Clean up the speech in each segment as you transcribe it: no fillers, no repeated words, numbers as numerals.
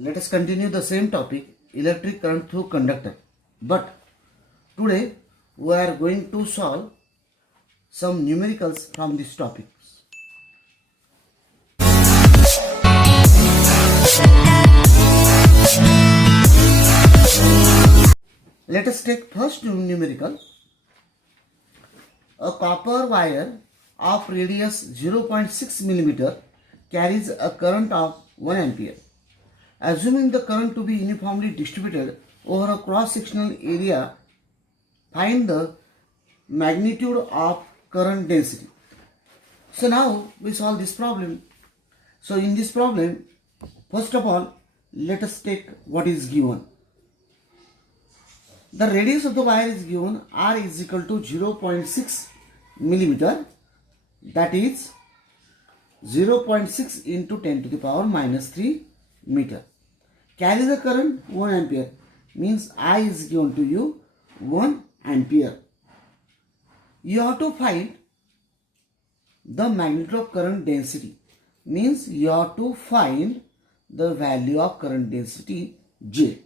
Let us continue the same topic, electric current through conductor. But today we are going to solve some numericals from this topic. Let us take first numerical. A copper wire of radius 0.6 millimeter carries a current of 1 ampere. Assuming the current to be uniformly distributed over a cross-sectional area, find the magnitude of current density. So now we solve this problem. So in this problem, first of all, let us take what is given. The radius of the wire is given, r is equal to 0.6 millimeter, that is 0.6 into 10 to the power minus 3 meter. Carry the current 1 ampere, means I is given to you 1 ampere. You have to find the magnitude of current density, means you have to find the value of current density J.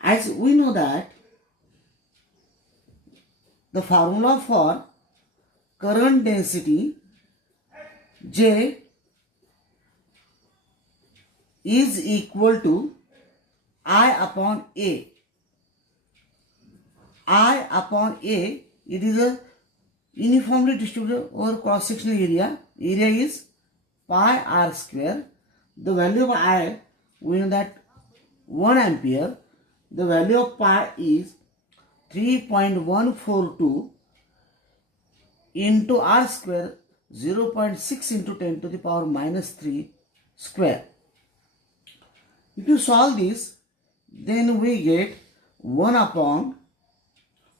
As we know that the formula for current density J is equal to I upon A. I upon A, it is a uniformly distributed over cross-sectional area. Area is pi r square. The value of I, we know that 1 ampere. The value of pi is 3.142 into r square, 0.6 into 10 to the power minus 3 square. If you solve this, then we get 1 upon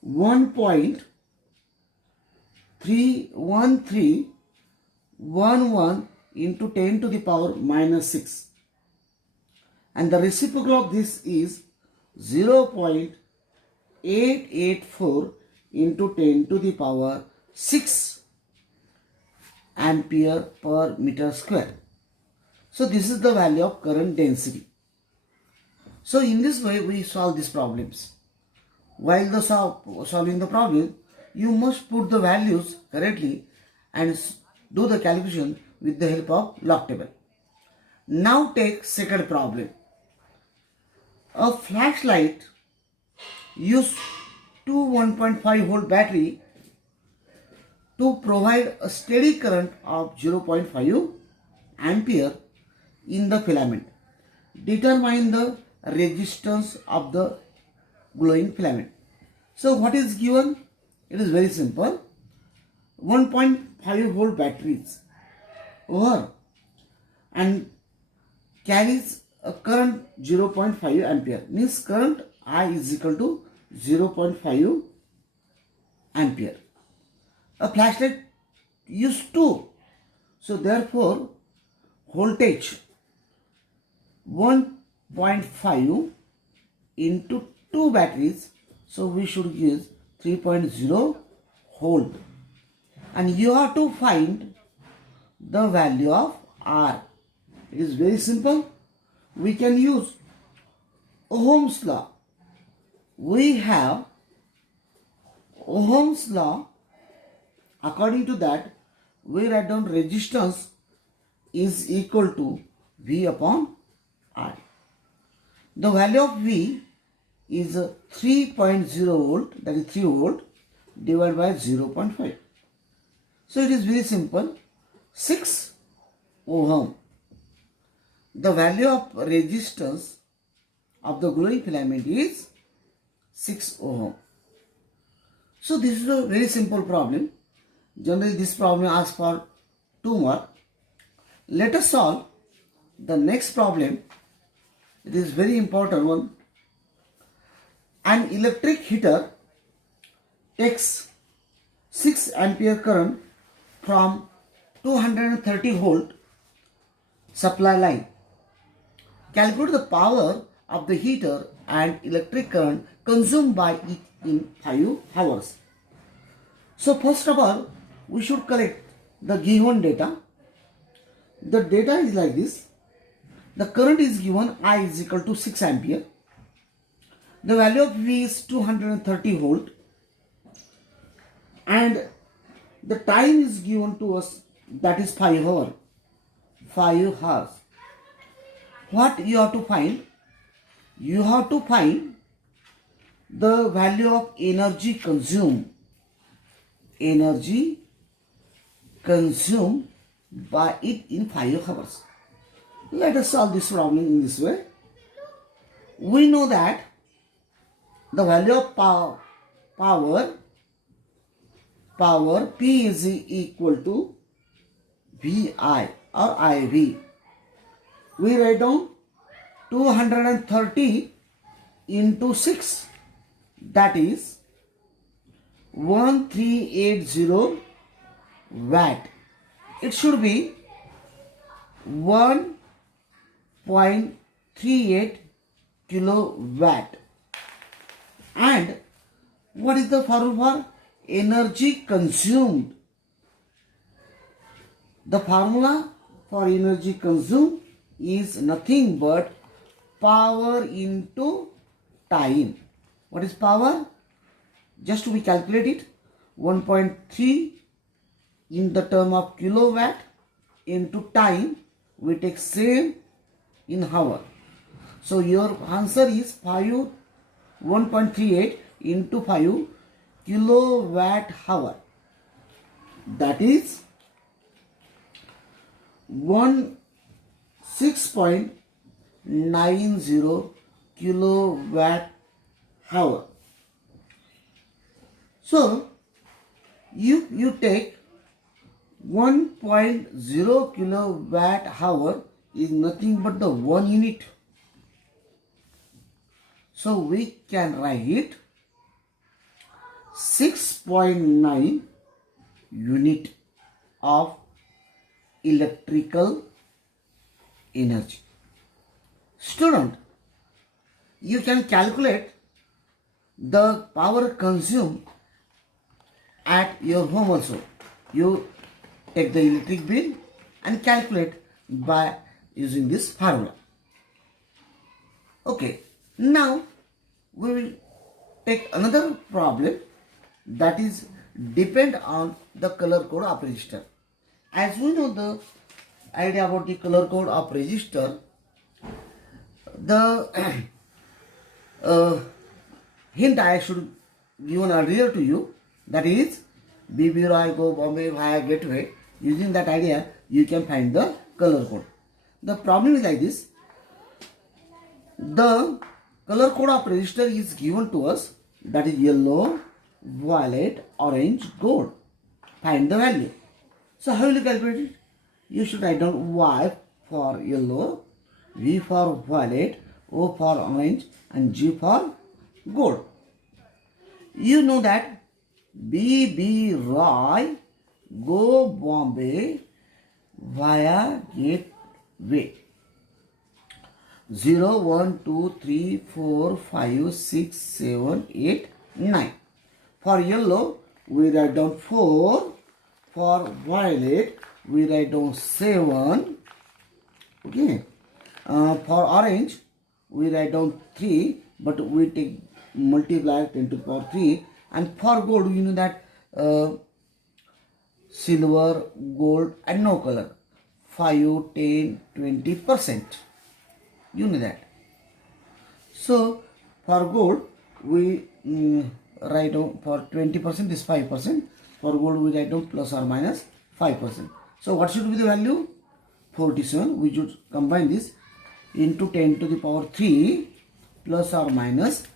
1.31311 into 10 to the power minus 6. And the reciprocal of this is 0.884 into 10 to the power 6 ampere per meter square. So this is the value of current density. So in this way we solve these problems. While solving the problem, you must put the values correctly and do the calculation with the help of log table. Now take second problem. A flashlight use two 1.5 volt battery to provide a steady current of 0.5 ampere in the filament. Determine the resistance of the glowing filament. So what is given? It is very simple. 1.5 volt batteries over and carries a current 0.5 ampere, means current I is equal to 0.5 ampere. A flashlight use 2, so therefore voltage 1.5 into 2 batteries, so we should use 3.0 volt. And you have to find the value of R. It is very simple. We can use Ohm's law. We have Ohm's law. According to that, we write down resistance is equal to V upon I. The value of V is 3.0 volt, that is 3 volt, divided by 0.5. So it is very simple. 6 ohm. The value of resistance of the glowing filament is 6 ohm. So this is a very simple problem. Generally this problem asks for 2 marks. Let us solve the next problem. It is very important one. An electric heater takes 6 ampere current from 230 volt supply line. Calculate the power of the heater and electric current consumed by it in 5 hours. So first of all, we should collect the given data. The data is like this. The current is given I is equal to 6 ampere. The value of V is 230 volt. And the time is given to us, that is 5 hours. 5 hours. What you have to find? You have to find the value of energy consumed. Energy consumed by it in 5 hours. Let us solve this problem in this way. We know that the value of power P is equal to VI or IV. We write down 230 into 6, that is 1380 watt. It should be 1.38 kilowatt. And what is the formula for energy consumed? The formula for energy consumed is nothing but power into time. What is power? Just we calculate it. 1.3 in the term of kilowatt into time. We take same in hour. So your answer is 1.38 into 5 kilowatt hour. That is 6.90 kilowatt hour. So you take 1.0 kilowatt hour is nothing but the 1 unit. So we can write 6.9 unit of electrical energy. Student, you can calculate the power consumed at your home also. You take the electric bill and calculate by using this formula. Okay, now we will take another problem, that is depend on the color code of resistor. As we know the idea about the color code of resistor, the hint I should given earlier to you, that is BB Roy Go Bombay via gateway. Using that idea you can find the color code. The problem is like this. The color code of resistor is given to us, that is yellow, violet, orange, gold. Find the value. So how will you calculate it? You should write down Y for yellow, V for violet, O for orange, and G for gold. You know that BB Roy Go Bombay via gateway. 0, 1, 2, 3, 4, 5, 6, 7, 8, 9. For yellow, we write down 4. For violet, we write down 7. Okay. For orange, we write down 3, but we take multiply 10 to the power 3. And for gold, you know that silver, gold, and no color. 5, 10, 20%. You know that. So for gold, we write down for 20% is 5%. For gold, we write down plus or minus 5%. So what should be the value? 47. We should combine this into 10 to the power 3 plus or minus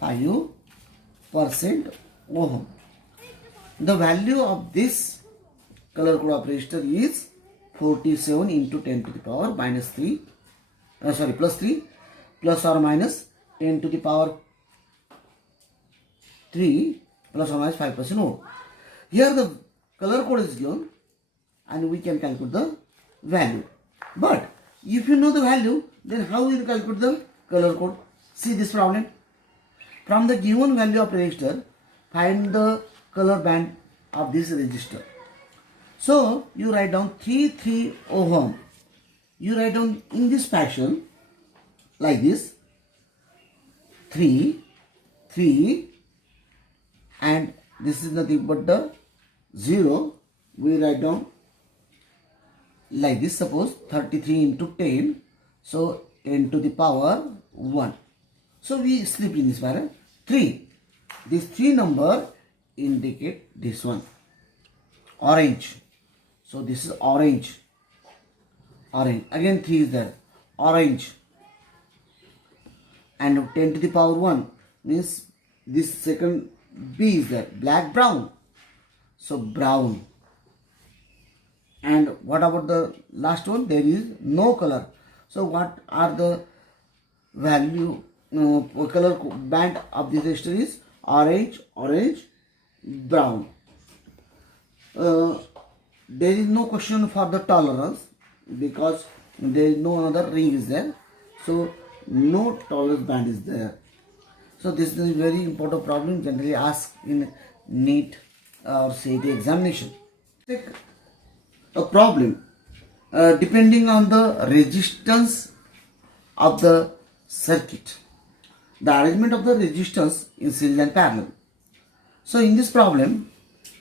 5% ohm. The value of this color code of resistor is 47 into 10 to the power minus 3. Plus 3 plus or minus 10 to the power 3 plus or minus 5% ohm. Here the color code is given and we can calculate the value. But if you know the value, then how will you calculate the color code? See this problem. From the given value of resistor, find the color band of this resistor. So you write down 33 ohm. you write down in this fashion, like this, 3, 3, and this is nothing but the 0. We write down like this, suppose 33 into 10, so 10 to the power 1. So we slip in this manner, 3. This 3 number indicate this one, orange. So this is orange. Orange. Again 3 is there, orange. And 10 to the power 1 means this second B is there, black, brown. So brown. And what about the last one? There is no color. So what are the value color band of this register is orange, orange, brown. There is no question for the tolerance because there is no another ring is there. So no tolerance band is there. So this is a very important problem generally asked in NEET or CET examination. Take a problem depending on the resistance of the circuit. The arrangement of the resistance in series and parallel. So in this problem,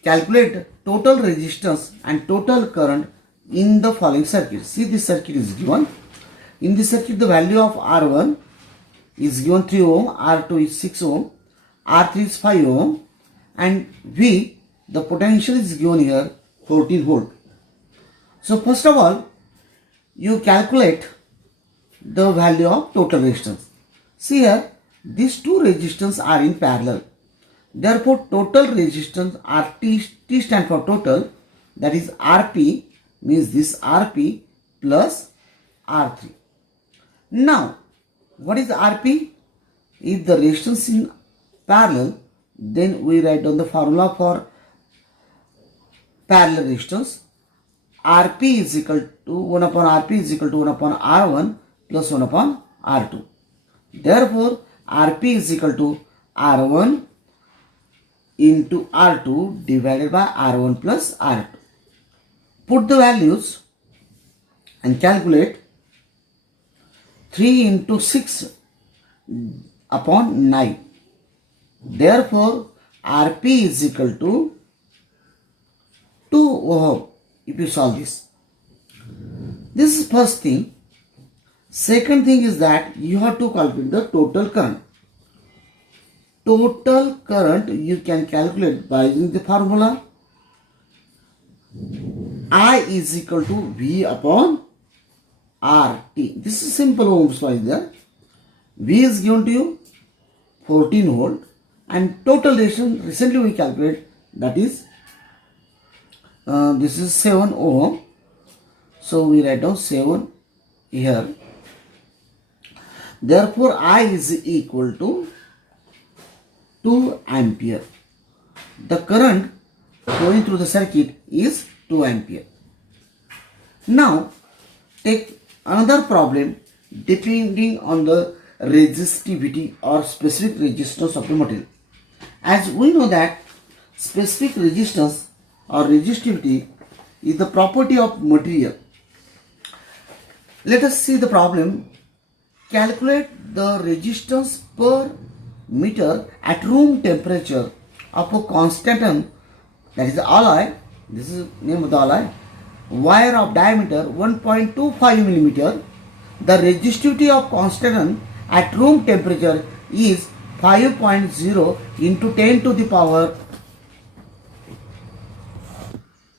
calculate total resistance and total current in the following circuit. See, this circuit is given. In this circuit, the value of R1 is given 3 ohm, R2 is 6 ohm, R3 is 5 ohm, and V, the potential is given here 14 volt. So first of all, you calculate the value of total resistance. See here, these two resistors are in parallel. Therefore, total resistance RT, T stand for total, that is RP, means this RP plus R3. Now, what is RP? If the resistance in parallel, then we write down the formula for parallel resistance. RP is equal to 1 upon RP is equal to 1 upon R1 plus 1 upon R2. Therefore, RP is equal to R1 into R2 divided by R1 plus R2. Put the values and calculate 3 into 6 upon 9. Therefore, RP is equal to 2 ohm if you solve this. This is first thing. Second thing is that you have to calculate the total current. Total current you can calculate by using the formula I is equal to V upon RT. This is simple ohms wise there. V is given to you 14 volt and total resistance recently we calculate, that is this is 7 ohm. So we write down 7 here. Therefore I is equal to 2 ampere. The current going through the circuit is 2 ampere. Now take another problem depending on the resistivity or specific resistance of the material. As we know that specific resistance or resistivity is the property of material. Let us see the problem. Calculate the resistance per meter at room temperature of a constant, that is the alloy, this is name of the alloy, wire of diameter 1.25 millimeter. The resistivity of constant at room temperature is 5.0 into 10 to the power.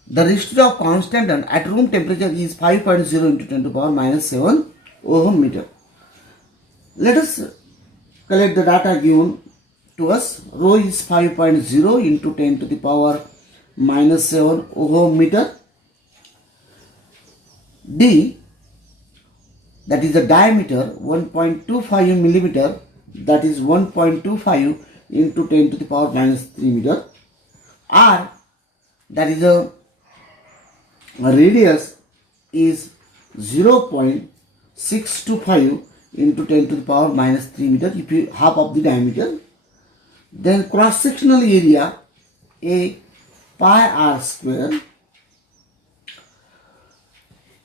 The resistivity of constant at room temperature is 5.0 into 10 to the power minus 7 ohm meter. Let us collect the data given to us. Rho is 5.0 into 10 to the power minus 7 ohm meter. D, that is the diameter 1.25 millimeter, that is 1.25 into 10 to the power minus 3 meter. R, that is a radius, is 0.625 into 10 to the power minus 3 meter, if you half of the diameter. Then cross sectional area A pi r square.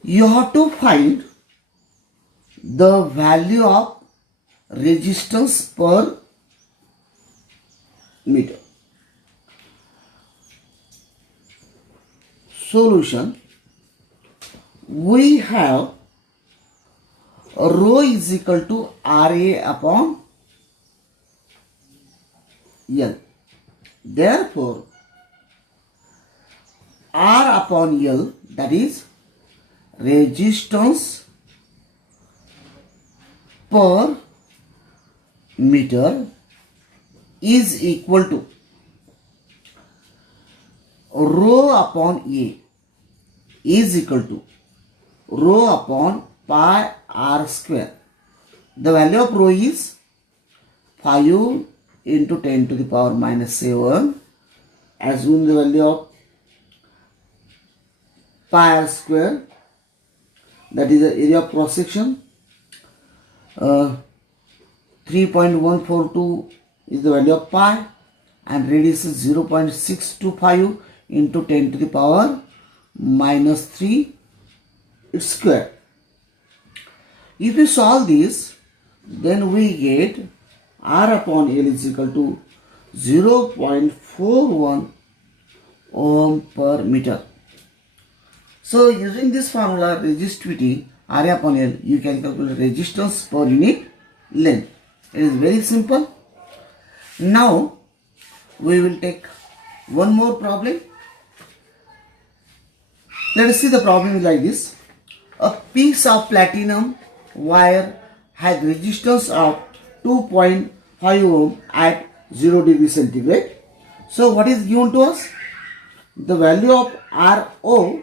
You have to find the value of resistance per meter. Solution. We have rho is equal to RA upon L. Therefore, R upon L, that is resistance per meter, is equal to rho upon A is equal to rho upon pi r square. The value of rho is 5 into 10 to the power minus 7. Assume the value of pi r square, that is the area of cross section. 3.142 is the value of pi, and radius is 0.625 into 10 to the power minus 3 square. If we solve this, then we get R upon L is equal to 0.41 ohm per meter. So using this formula, resistivity R upon L, you can calculate resistance per unit length. It is very simple. Now we will take one more problem. Let us see the problem like this. A piece of platinum wire has resistance of 2.5 ohm at 0 degree centigrade. So what is given to us? The value of RO,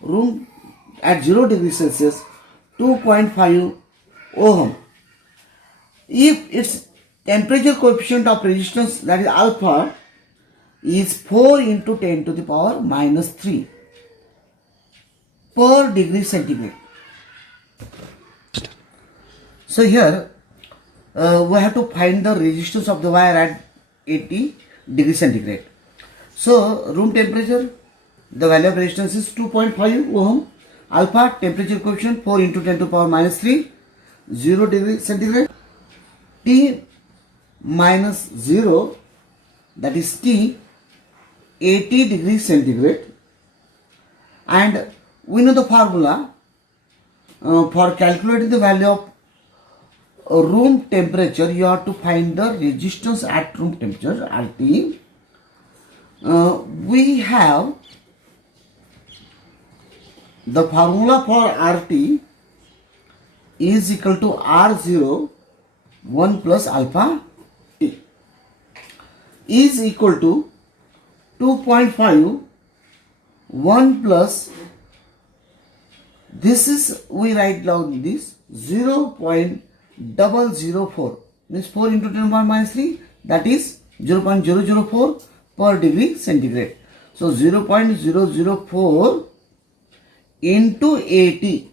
room at 0 degree Celsius, 2.5 ohm. If its temperature coefficient of resistance, that is alpha, is 4 into 10 to the power minus 3 per degree centigrade. So here we have to find the resistance of the wire at 80 degree centigrade. So room temperature, the value of resistance is 2.5 ohm. Alpha, temperature coefficient 4 into 10 to the power minus 3, 0 degree centigrade. T minus 0, that is T, 80 degrees centigrade. And we know the formula for calculating the value of room temperature. You have to find the resistance at room temperature, RT. We have the formula for RT is equal to R0 1 plus alpha T is equal to 2.5 1 plus, this is, we write down this 0.004, means 4 into 10 to the power minus 3, that is 0.004 per degree centigrade. So 0.004 into 80.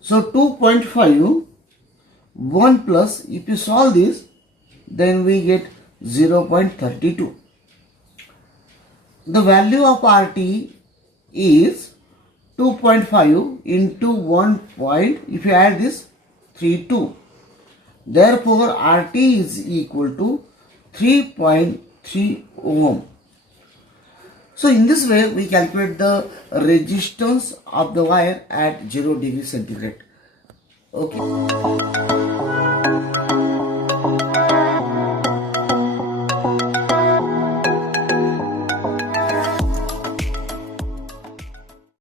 So 2.5 1 plus, if you solve this, then we get 0.32. The value of RT is 2.5 into 1 point, if you add this, 32. Therefore RT is equal to 3.3 ohm. So in this way we calculate the resistance of the wire at 0 degree centigrade. Okay.